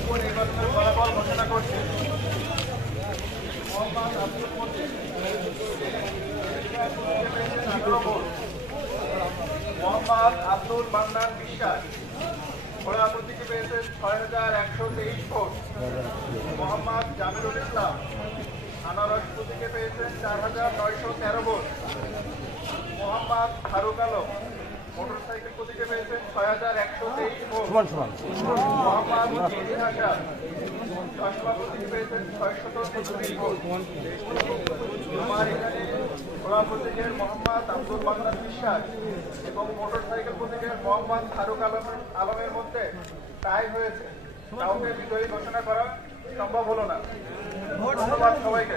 উপনির্বাচনের ফলাফল ঘোষণা করছি। মোহাম্মদ আব্দুল মজিদ 18 ভোট। মোহাম্মদ আব্দুল মান্নান বিশ্বাস ঘোড়া প্রতীকে পেয়েছেন 6123 ভোট। মোহাম্মদ জামিরুল ইসলাম আনারস প্রতীকে পেয়েছেন 4913 ভোট। মোহাম্মদ ফারুক আলম মোটরসাইকেল প্রতীকে পেয়েছেন 6123 ভোট। মোহাম্মদ মেহেদী হাসান চশমা প্রতীকে পেয়েছেন 633 ভোট। আমার এখানে ঘোড়া প্রতীকের মোহাম্মদ আব্দুল মান্নান বিশ্বাস এবং মোটরসাইকেল প্রতীকের মোহাম্মদ ফারুক আলমের মধ্যে টাই হয়েছে। কাউকে বিজয়ী ঘোষণা করা সম্ভব হলো না। ধন্যবাদ সবাইকে।